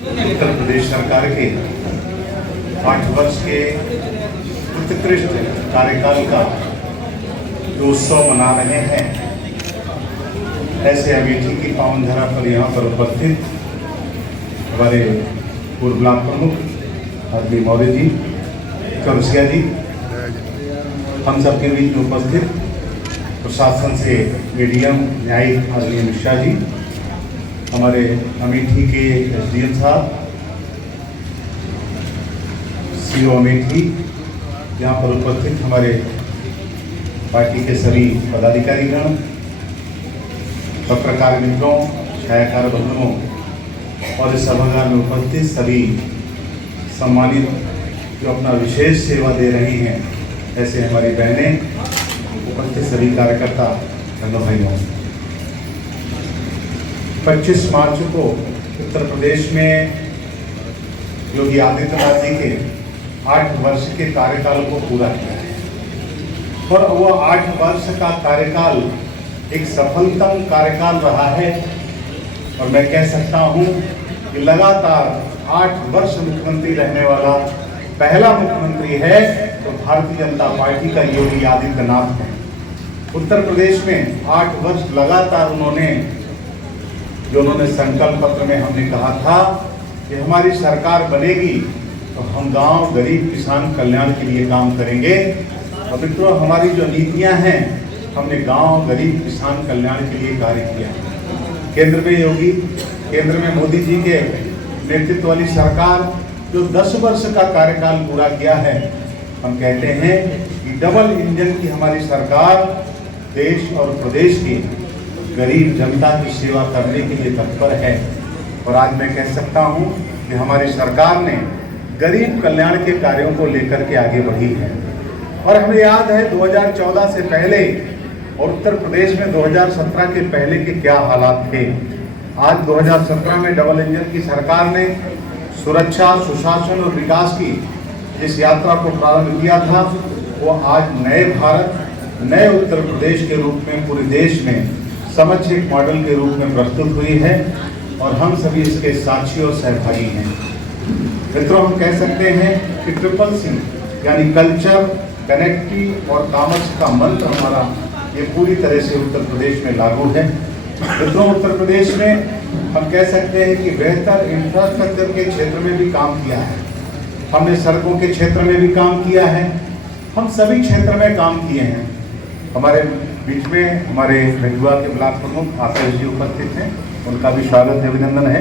उत्तर प्रदेश सरकार के 8 वर्ष के उत्कृष्ट कार्यकाल का जो उत्सव मना रहे हैं, ऐसे अमेठी की पावन धरा पर यहाँ पर उपस्थित हमारे पूर्व ब्लॉक प्रमुख आदमी मौर्य जी, चौरसिया जी, हम सबके बीच में उपस्थित प्रशासन से मीडियम न्यायिक आदमी मिश्रा जी, हमारे अमेठी के एसडीएम साहब, सीओ अमेठी, यहाँ पर उपस्थित हमारे पार्टी के सभी पदाधिकारीगण, पत्रकार मित्रों, छायाकार बंधुओं और इस सभागार में उपस्थित सभी सम्मानित जो अपना विशेष सेवा दे रही हैं, ऐसे हमारी बहनें, उपस्थित सभी कार्यकर्ता बहनों भाइयों। 25 मार्च को उत्तर प्रदेश में योगी आदित्यनाथ जी के 8 वर्ष के कार्यकाल को पूरा किया है और वह 8 वर्ष का कार्यकाल एक सफलतम कार्यकाल रहा है और मैं कह सकता हूं कि लगातार 8 वर्ष मुख्यमंत्री रहने वाला पहला मुख्यमंत्री है तो भारतीय जनता पार्टी का योगी आदित्यनाथ है। उत्तर प्रदेश में 8 वर्ष लगातार उन्होंने संकल्प पत्र में हमने कहा था कि हमारी सरकार बनेगी तो हम गांव गरीब किसान कल्याण के लिए काम करेंगे। और मित्रों, हमारी जो नीतियां हैं, हमने गांव गरीब किसान कल्याण के लिए कार्य किया। केंद्र में योगी, केंद्र में मोदी जी के नेतृत्व वाली सरकार जो 10 वर्ष का कार्यकाल पूरा किया है, हम कहते हैं कि डबल इंजन की हमारी सरकार देश और प्रदेश की गरीब जनता की सेवा करने के लिए तत्पर है। और आज मैं कह सकता हूं कि हमारी सरकार ने गरीब कल्याण के कार्यों को लेकर के आगे बढ़ी है। और हमें याद है 2014 से पहले और उत्तर प्रदेश में 2017 के पहले के क्या हालात थे। आज 2017 में डबल इंजन की सरकार ने सुरक्षा, सुशासन और विकास की जिस यात्रा को प्रारंभ किया था, वो आज नए भारत, नए उत्तर प्रदेश के रूप में पूरे देश में समक्ष एक मॉडल के रूप में प्रस्तुत हुई है और हम सभी इसके साक्षी और सहभागी हैं। मित्रों, हम कह सकते हैं कि ट्रिपल सी यानी कल्चर, कनेक्टिविटी और कॉमर्स का मंत्र हमारा ये पूरी तरह से उत्तर प्रदेश में लागू है। मित्रों, उत्तर प्रदेश में हम कह सकते हैं कि बेहतर इंफ्रास्ट्रक्चर के क्षेत्र में भी काम किया है, हमने सड़कों के क्षेत्र में भी काम किया है, हम सभी क्षेत्र में काम किए हैं। हमारे बीच में हमारे रजुआ के ब्लॉक प्रमुख आशीष जी उपस्थित हैं, उनका भी स्वागत है, अभिनंदन है।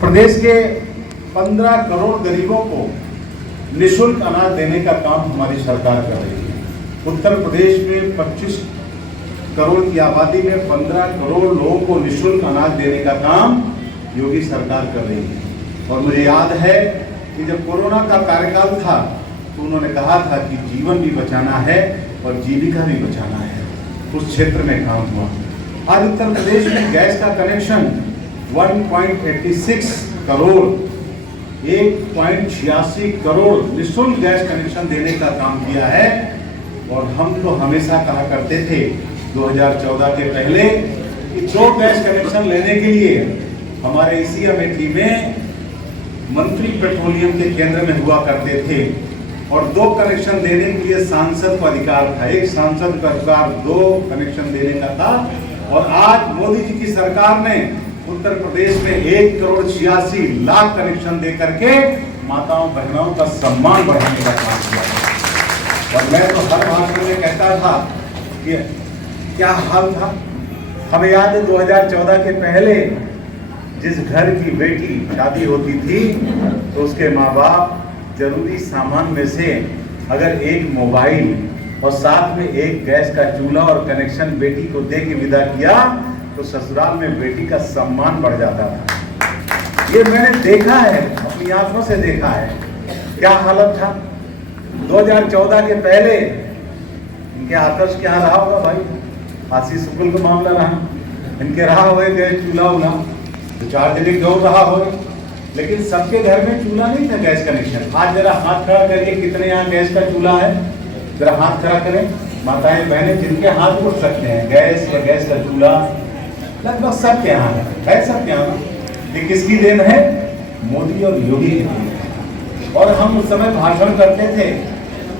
प्रदेश के 15 करोड़ गरीबों को निःशुल्क अनाज देने का काम हमारी सरकार कर रही है। उत्तर प्रदेश में 25 करोड़ की आबादी में 15 करोड़ लोगों को निःशुल्क अनाज देने का काम योगी सरकार कर रही है। और मुझे याद है कि जब कोरोना का कार्यकाल था तो उन्होंने कहा था कि जीवन भी बचाना है और जीविका भी बचाना है, उस क्षेत्र में काम हुआ। आज उत्तर प्रदेश में गैस का कनेक्शन 1.86 करोड़ 1.86 करोड़ निःशुल्क गैस कनेक्शन देने का काम किया है। और हम तो हमेशा कहा करते थे 2014 के पहले कि 2 गैस कनेक्शन लेने के लिए हमारे इसी अमेठी में मंत्री पेट्रोलियम के केंद्र में हुआ करते थे और 2 कनेक्शन देने के लिए सांसद का अधिकार था। एक सांसद का अधिकार 2 कनेक्शन देने का था। और आज मोदी जी की सरकार ने उत्तर प्रदेश में 1 करोड़ 86 लाख कनेक्शन दे करके माताओं बहनों का सम्मान बढ़ाने का काम किया है। और मैं तो हर भाषण में कहता था कि क्या हाल था। हमें याद है 2014 के पहले जिस घर की बेटी शादी होती थी तो उसके माँ बाप जरूरी सामान में से अगर एक मोबाइल और साथ में एक गैस का चूल्हा और कनेक्शन बेटी को दे के विदा किया तो ससुराल में बेटी का सम्मान बढ़ जाता था। ये मैंने देखा है, अपनी आंखों से देखा है क्या हालत था 2014 के पहले। इनके आदर्श क्या रहा होगा भाई, आशीष शुक्ल का मामला रहा, इनके रहा हुए गैस चूल्हा उला तो 4 दिन गौ रहा हो, लेकिन सबके घर में चूल्हा नहीं था गैस कनेक्शन। आज जरा हाथ खड़ा करके कितने यहाँ गैस का चूल्हा है, जरा हाथ खड़ा करें माताएं बहनें जिनके हाथ उठ सकते हैं। गैस या गैस का चूल्हा लगभग सबके यहाँ है सबके यहाँ। ये किसकी देन है? मोदी और योगी के थे। और हम उस समय भाषण करते थे,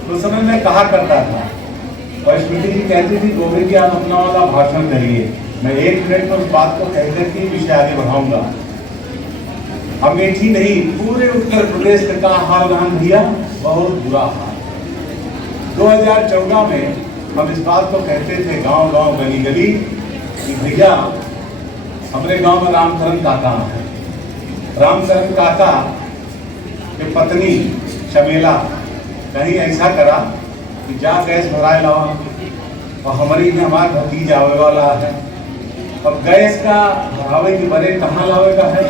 उस समय मैं कहा करता था, और स्मृति जी कहती थी गोविंद जी आप अपना वाला भाषण करिए, मैं 1 मिनट में उस बात को कहकर के विषय आगे बढ़ाऊंगा। अमेठी नहीं, पूरे उत्तर प्रदेश का हाल रहा भैया, बहुत बुरा हाल। 2014 में हम इस बात को कहते थे गांव गांव गली गली कि भैया हमारे गांव में रामचरण काका है, रामचरण काका की पत्नी शमेला कहीं ऐसा करा कि जा गैस भराए लावा, और हमारा भतीजा आवे वाला है, और गैस का भरावे के बड़े कहाँ लावे का है।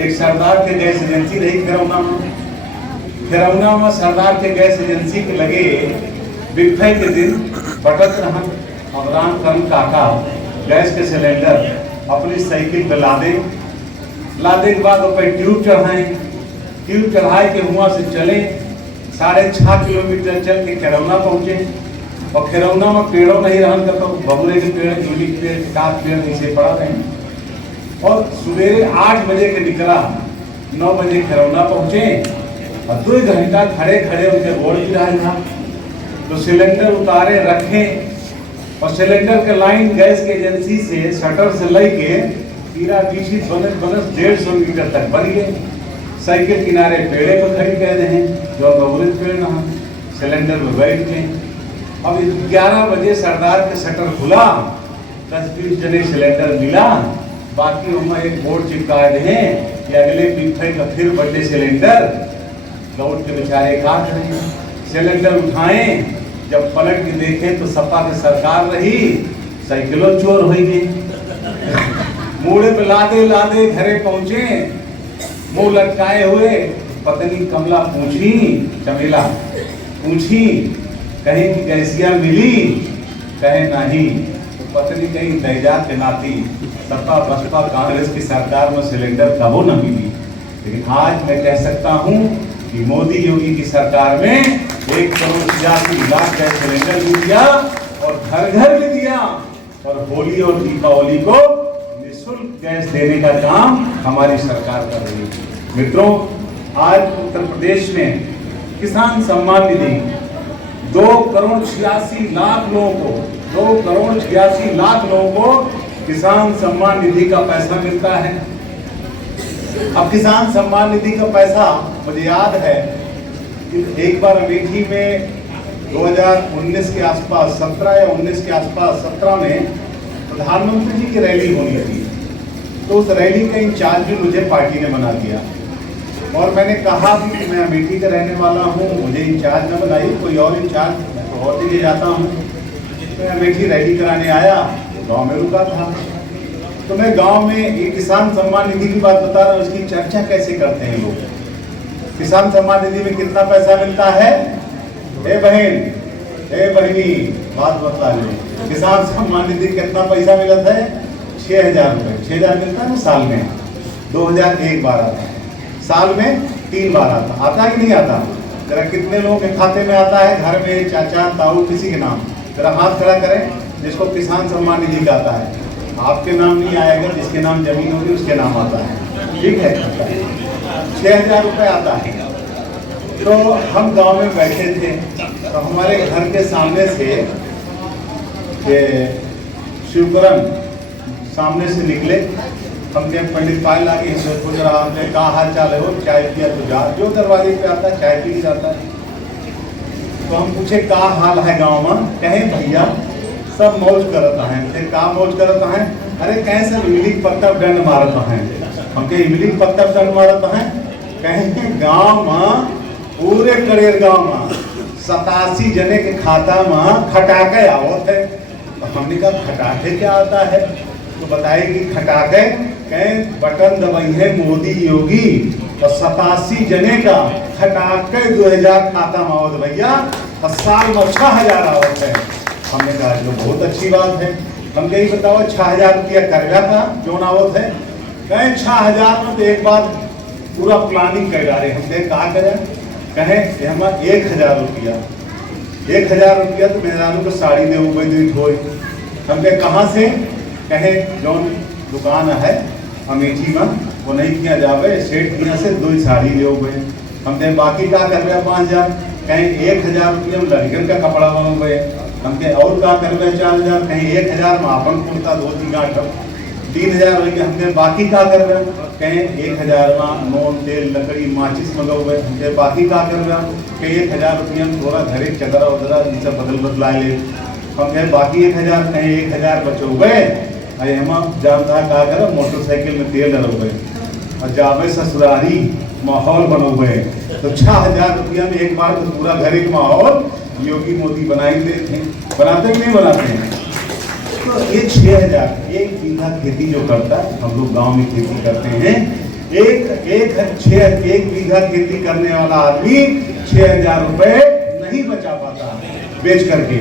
एक सरदार के गैस एजेंसी रही खिरौना में सरदार के गैस एजेंसी के लगे बिफे के दिन बटत रहन, और रामचरण काका गैस के सिलेंडर अपनी साइकिल पे लादे के बाद ऊपर ट्यूब चढ़ाए के हुआ से चले 6.5 किलोमीटर चल के खिरौना पहुंचे, और खिरौना में पेड़ों नहीं रहन का, तो बबूरे के पेड़, जूली के पेड़, काट पेड़ नीचे पड़ा रहे। और सवेरे 8 बजे के निकला, 9 बजे खिरौना पहुंचे, और 2 घंटा खड़े खड़े उनके गोड़ भी रहा था। तो सिलेंडर उतारे रखे, और सिलेंडर के लाइन गैस के एजेंसी से शटर से लेके तीरा बीसी बनस 150 मीटर तक बन गए। साइकिल किनारे पेड़े पर खड़ी कह रहे हैं, जो बबूरे पेड़ रहा, सिलेंडर में बैठ गए। अब 11 बजे सरदार के शटर खुला, 10-20 जने सिलेंडर मिला, बाकी उनमें एक बोर्ड चिपका रहे कि अगले बिफे का फिर बड़े सिलेंडर लौट के बेचारे काट रहे। सिलेंडर उठाए, जब पलट के देखे तो सपा की सरकार रही, साइकिलों चोर हो गई। मूड़े पे लादे घरे पहुंचे, मुंह लटकाए हुए, पत्नी कमला पूछी, चमेला पूछी कहीं की गैसिया मिली, कहे नहीं। तो पत्नी कहीं दैजात के नाती सपा बसपा कांग्रेस की सरकार में सिलेंडर कबो न मिली। लेकिन आज मैं कह सकता हूं कि मोदी योगी की सरकार में 1 करोड़ 86 लाख गैस सिलेंडर भी दिया, और घर घर भी दिया, और होली और दीपावली को निःशुल्क गैस देने का काम हमारी सरकार कर रही है। मित्रों, आज उत्तर प्रदेश में किसान सम्मान निधि 2 करोड़ 86 लाख लोगों को 2 करोड़ 86 लाख लोगों को किसान सम्मान निधि का पैसा मिलता है। अब किसान सम्मान निधि का पैसा मुझे याद है कि एक बार अमेठी में 2019 के आसपास 17 या 19 के आसपास 17 में प्रधानमंत्री जी की रैली होनी थी। तो उस रैली का इंचार्ज भी मुझे पार्टी ने बना दिया, और मैंने कहा भी कि मैं अमेठी का रहने वाला हूँ, मुझे इंचार्ज न बनाइए, कोई और इंचार्ज तो और जगह जाता हूँ। तो मैं अमेठी रैली कराने आया, गांव में रुका था। तो मैं गांव में ये किसान सम्मान निधि की बात बता रहा हूँ, उसकी चर्चा कैसे करते हैं लोग। किसान सम्मान निधि में कितना पैसा मिलता है? बहनी बात बता ले, किसान सम्मान निधि कितना पैसा मिलता है? 6,000 रुपये। 6,000 मिलता है ना साल में। 2001 बार आता है, साल में 3 बार आता है कि नहीं आता? जरा कितने लोगों के खाते में आता है घर में, चाचा ताऊ किसी के नाम? जरा हाथ खड़ा करें जिसको किसान सम्मान निधि का आता है। आपके नाम नहीं आएगा, जिसके नाम जमीन होगी उसके नाम आता है, ठीक है। 6,000 रुपये आता है। तो हम गांव में बैठे थे, तो हमारे घर के सामने से शिवकरण सामने से निकले। हम के पंडित पायल आगे पूछ रहा, हमने कहा हाल चाल है, वो चाय पिया तो जा, जो दरवाजे पे आता है चाय पी जाता है। तो हम पूछे का हाल है गांव में? कहे भैया सब मौज करता है। फिर का मौज करता है? अरे कहे सब इमली पत्ता दंड मारता है। हम के इमली पत्ता दंड मारता है? कहे गांव में पूरे करेर गांव में 87 जने के खाता में खटाके आवत है। तो हमने कहा खटाके क्या आता है? तो बताए कि खटाके कहे बटन दबाई है मोदी योगी, और 87 जने का खटाके 2000 खाता में आवत भैया, और साल में 6,000 आवत है। हमने कहा जो बहुत अच्छी बात है। हम यही बताओ 6,000 रुपया कर्जा का जो आवत है? कहे 6,000 में तो एक बार पूरा प्लानिंग कर डाले। हमने कहा करें? कहे हम 1,000 रुपया 1,000 रुपया तो मेहरानों को साड़ी दे धोई। हम कहे कहाँ से? कहे जो दुकान है अमेठी में वो नहीं किया जावे सेठ किया से 2 साड़ी ले गए हमने बाकी का कर रहे 5000 कहीं 1000 रुपये में लड़कन का कपड़ा बनो गए हमने और का कर रहे 4000 कहीं 1000 में अपन कुर्ता धोती गांठ 3000 हो गया हमने बाकी का कर रहे कहीं 1000 में नून तेल लकड़ी माचिस मंगा हुए हमने बाकी का कर रहे कहीं 1000 रुपये में थोड़ा घरे चदरा वदरा सब बदला ले हमने बाकी 1000 कहीं 1000 बचे हुए अरे हम जब था का कर मोटरसाइकिल में तेल डल गए और जावे ससुरारी माहौल बनो हुए तो 6000 रुपया में एक बार तो पूरा घर का माहौल योगी मोदी बनाई देते बनाते कि नहीं बनाते हैं। तो ये 6000 एक बीघा खेती जो करता है हम लोग गांव में खेती करते हैं एक बीघा खेती करने वाला आदमी 6000 रुपए नहीं बचा पाता बेच करके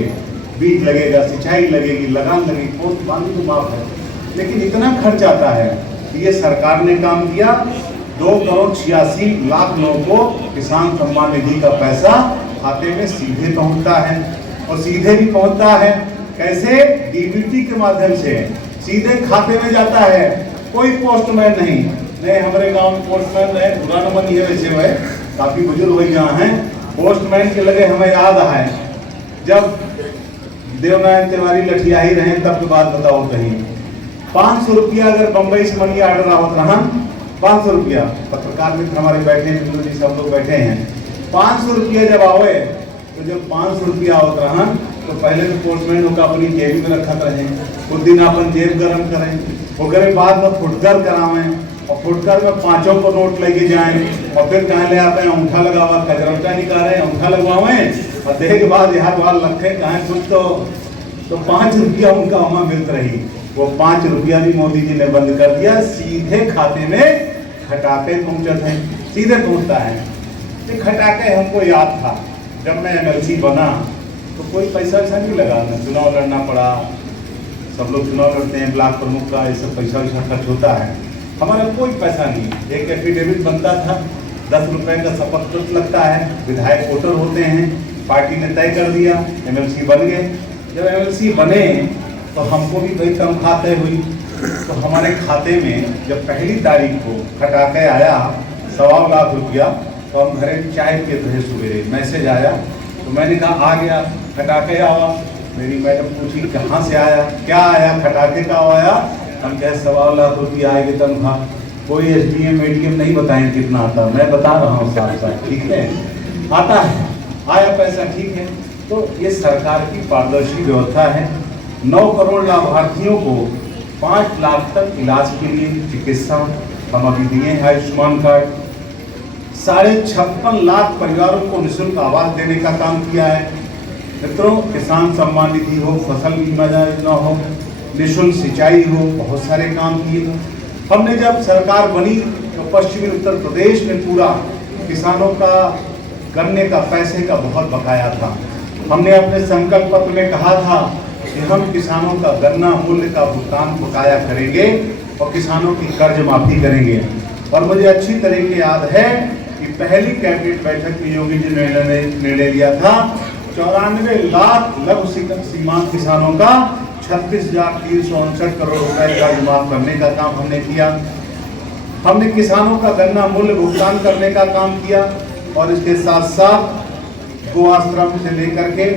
बीज लगेगा सिंचाई लगेगी लगान लगेगी बहुत पानी तो माफ है लेकिन इतना खर्च आता है कि ये सरकार ने काम किया 2,86,00,000 लोगों को किसान सम्मान निधि का पैसा खाते में सीधे पहुंचता है और सीधे भी पहुंचता है कैसे डीबीटी के माध्यम से सीधे खाते में जाता है कोई पोस्टमैन नहीं हमारे गांव में पोस्टमैन है पुराना मन ये वैसे हुए काफी बुजुर्ग हो यहाँ हैं पोस्टमैन के लगे हमें याद है जब देवनारायण तिवारी लठिया ही रहे तब की बात बताओ कहीं 500 रुपया अगर बंबई से मनी ऑर्डर आवत रहा 500 रुपया पत्रकार मित्र हमारे बैठे हैं जी सब लोग बैठे हैं 500 रुपया जब आवे तो जब 500 रुपया आवत रहा तो पहले तो पोस्टमैन को अपनी जेब में रखत रहे उस दिन अपन जेब गर्म करें ओकरे बाद में फुटकर करावें और फुटकर में 5 को नोट लेके जाएं और फिर कहाँ ले आते हैं अंगूठा लगावा कजरौटा निकाले अंगूठा लगवावें और देह के बाद यहाँ बाल रखे कहें कुछ तो 5 रुपया उनका वहाँ मिलता रही वो 5 रुपया भी मोदी जी ने बंद कर दिया सीधे खाते में खटाके पहुंचते हैं सीधे पहुंचता है तो खटाके हमको याद था जब मैं एमएलसी बना तो कोई पैसा वैसा नहीं लगा ना चुनाव लड़ना पड़ा सब लोग चुनाव लड़ते हैं ब्लॉक प्रमुख का ये सब पैसा वैसा खर्च होता है हमारा कोई पैसा नहीं एक एफिडेविट बनता था 10 रुपए का शपथ पत्र लगता है विधायक वोटर होते हैं पार्टी ने तय कर दिया एमएलसी बन गए जब एमएलसी बने तो हमको भी भाई तनख्वाह तय हुई तो हमारे खाते में जब पहली तारीख को खटाके आया 1.25 लाख रुपया तो हम घरे चाय पीते थे सवेरे मैसेज आया तो मैंने कहा आ गया खटाके आवा मेरी मैडम पूछी कहाँ से आया क्या आया खटाके का आया हम कहे 1.25 लाख रुपया आएगी तनख्वाह कोई एसडीएम एडीएम नहीं बताएं कितना आता मैं बता रहा हूँ साफ साफ ठीक है आता है आया पैसा ठीक है तो ये सरकार की पारदर्शी व्यवस्था है 9 करोड़ लाभार्थियों को 5 लाख तक इलाज के लिए चिकित्सा हम अभी दिए हैं आयुष्मान कार्ड 56.5 लाख परिवारों को निःशुल्क आवास देने का काम किया है मित्रों किसान सम्मान निधि हो फसल बीमा योजना हो निःशुल्क सिंचाई हो बहुत सारे काम किए हमने जब सरकार बनी तो पश्चिमी उत्तर प्रदेश में पूरा किसानों का गन्ने का पैसे का बहुत बकाया था हमने अपने संकल्प पत्र में कहा था कि हम किसानों का गन्ना मूल्य का भुगतान बकाया करेंगे और किसानों की कर्ज माफी करेंगे और मुझे अच्छी तरह से याद है कि पहली कैबिनेट बैठक में योगी जी ने निर्णय लिया था 94 लाख लघु सीमांत किसानों का 36,359 करोड़ रुपए कर्ज माफ करने का काम हमने किया हमने किसानों का गन्ना मूल्य भुगतान करने का काम किया और इसके साथ साथ गो आश्रम से लेकर के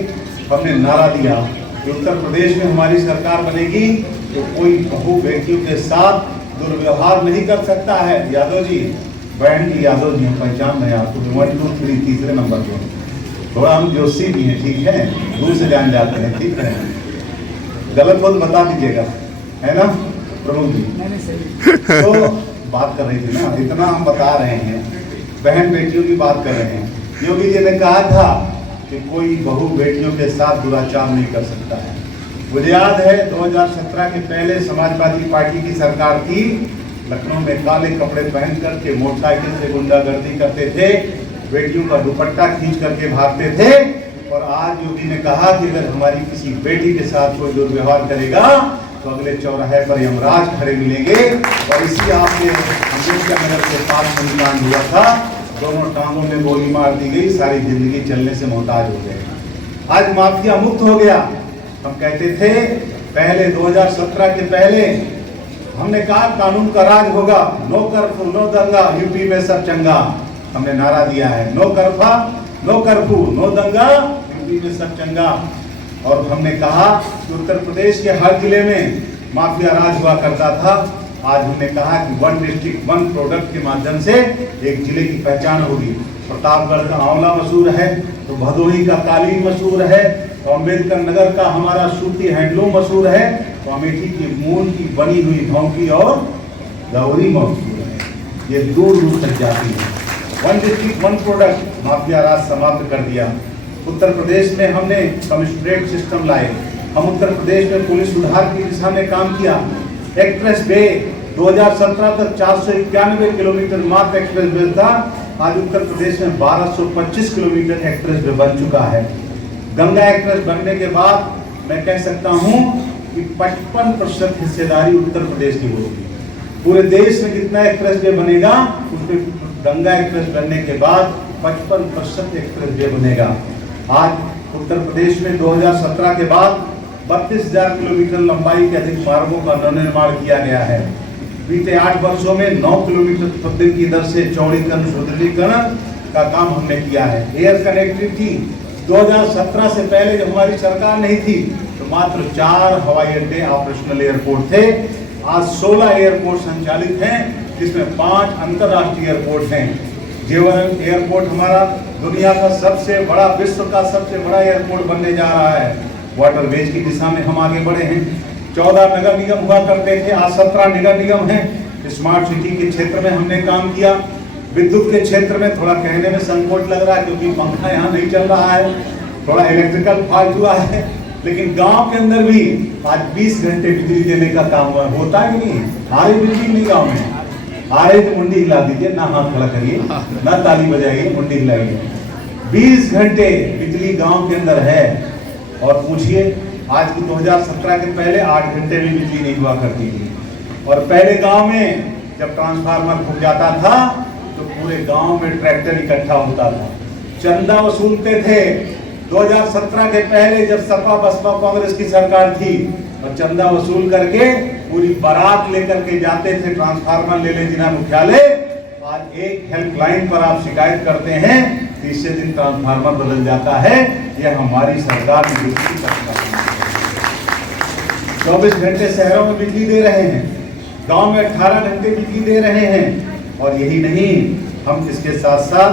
हमने नारा दिया कि उत्तर प्रदेश में हमारी सरकार बनेगी तो कोई बहु बेटियों के साथ दुर्व्यवहार नहीं कर सकता है यादव जी बहन जी यादव जी हम पहचान रहे हैं आपको 1 2 3 तीसरे नंबर पर थोड़ा हम जोशी भी हैं ठीक है दूर से जान जाते हैं ठीक है गलत बात बता दीजिएगा है ना प्रभु जी तो बात कर रही थी ना इतना हम बता रहे हैं बहन बेटियों की बात कर रहे हैं योगी जी ने कहा था कि कोई बहू बेटियों के साथ दुराचार नहीं कर सकता है मुझे याद है 2017 के पहले समाजवादी पार्टी की सरकार थी लखनऊ में काले कपड़े पहन करके मोटरसाइकिल से गुंडागर्दी करते थे बेटियों का दुपट्टा खींच करके भागते थे और आज योगी ने कहा कि अगर हमारी किसी बेटी के साथ कोई दुर्व्यवहार करेगा तो अगले चौराहे पर यमराज खड़े मिलेंगे और इसी आपने नगर के पास कांड हुआ था दोनों टांगों में गोली मार दी गई सारी जिंदगी चलने से मोहताज हो गए आज माफिया मुक्त हो गया हम कहते थे पहले 2017 के पहले हमने कहा कानून का राज होगा, नो कर्फ्यू नो दंगा, यूपी में सब चंगा। हमने नारा दिया है नो कर्फ्यू नो दंगा, यूपी में सब चंगा। और हमने कहा कि उत्तर प्रदेश के हर जिले में माफिया राज हुआ करता था। आज हमने कहा कि 1 डिस्ट्रिक्ट 1 प्रोडक्ट के माध्यम से एक जिले की पहचान होगी। प्रतापगढ़ का आंवला मशहूर है, तो भदोही का कालीन मशहूर है, तो अम्बेडकर नगर का हमारा सूती हैंडलूम मशहूर है, तो अमेठी की मूल की बनी हुई धौंकी और गौरी मशहूर है। ये दूर दूर तक जाती है। 1 डिस्ट्रिक्ट 1 प्रोडक्ट माफिया राज समाप्त कर दिया। उत्तर प्रदेश में हमने कमिश्नरेट सिस्टम लाए। हम उत्तर प्रदेश में पुलिस सुधार की दिशा में काम किया। एक्सप्रेस वे 2017 तक 491 किलोमीटर मात्र एक्सप्रेस वे था। आज उत्तर प्रदेश में 1225 किलोमीटर एक्सप्रेस वे बन चुका है। गंगा एक्सप्रेस बनने के बाद मैं कह सकता हूं कि 55% हिस्सेदारी उत्तर प्रदेश की होगी। पूरे देश में कितना एक्सप्रेस वे बनेगा, उसमें गंगा एक्सप्रेस बनने के बाद 55% एक्सप्रेस वे बनेगा। आज उत्तर प्रदेश में 2017 के बाद 32,000 किलोमीटर लंबाई के अधिक मार्गों का नवनिर्माण किया गया है। बीते 8 वर्षों में 9 किलोमीटर प्रतिदिन की दर से चौड़ीकरण सुदृढ़ीकरण का काम हमने किया है। एयर कनेक्टिविटी 2017 से पहले जब हमारी सरकार नहीं थी तो मात्र 4 हवाई अड्डे ऑपरेशनल एयरपोर्ट थे। आज 16 एयरपोर्ट संचालित हैं, जिसमें 5 अंतर्राष्ट्रीय एयरपोर्ट हैं। जेवर एयरपोर्ट हमारा दुनिया का सबसे बड़ा, विश्व का सबसे बड़ा एयरपोर्ट बनने जा रहा है। वाटरवेज की दिशा में हम आगे बढ़े हैं। 14 नगर निगम हुआ करते थे, आज 17 नगर निगम हैं। स्मार्ट सिटी के क्षेत्र में हमने काम किया। विद्युत के क्षेत्र में थोड़ा कहने में संकोच लग रहा है, क्योंकि पंखा यहाँ नहीं चल रहा है, थोड़ा इलेक्ट्रिकल फॉल्ट हुआ है। लेकिन गांव के अंदर भी आज 20 घंटे बिजली देने का काम होता है कि नहीं? आ रही बिजली नहीं गाँव में? आ रही तो मुंडी हिला दीजिए, ना हाथ खड़ा करिए, ना ताली बजाइए, मुंडी हिलाइए। 20 घंटे बिजली गांव के अंदर है। और पूछिए, आज की 2017 के पहले 8 घंटे भी बिजली नहीं हुआ करती थी। और पहले गांव में जब ट्रांसफार्मर फूट जाता था तो पूरे गांव में ट्रैक्टर इकट्ठा होता था, चंदा वसूलते थे। 2017 के पहले जब सपा बसपा कांग्रेस की सरकार थी, और चंदा वसूल करके पूरी बारात लेकर के जाते थे ट्रांसफार्मर लेने जिला मुख्यालय। आज एक हेल्पलाइन पर आप शिकायत करते हैं, तीसरे दिन ट्रांसफार्मर बदल जाता है। यह हमारी सरकार ने 24 घंटे शहरों में बिजली दे रहे हैं, गांव में 18 घंटे बिजली दे रहे हैं। और यही नहीं, हम इसके साथ साथ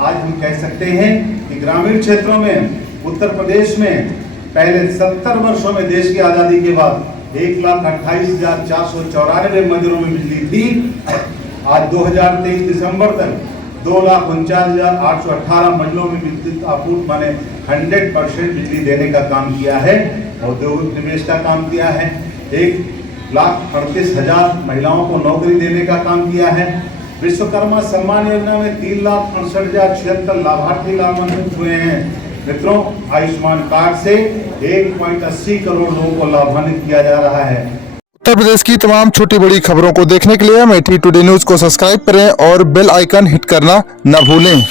आज हम कह सकते हैं कि ग्रामीण क्षेत्रों में उत्तर प्रदेश में पहले 70 वर्षों में देश की आजादी के बाद 1,28,494 मंदिरों में बिजली थी। आज 2023 दिसंबर तक 2,49,818 मंडलों में विद्युत आपूर्ति माने 100% बिजली देने का काम किया है। औद्योगिक निवेश का काम किया है। 1,38,000 महिलाओं को नौकरी देने का काम किया है। विश्वकर्मा सम्मान योजना में 3,68,076 लाभार्थी लाभान्वित हुए हैं। मित्रों, आयुष्मान कार्ड से 1.80 करोड़ लोगों को लाभान्वित किया जा रहा है। उत्तर प्रदेश की तमाम छोटी बड़ी खबरों को देखने के लिए अमेठी टुडे न्यूज को सब्सक्राइब करें और बेल आइकन हिट करना न भूलें।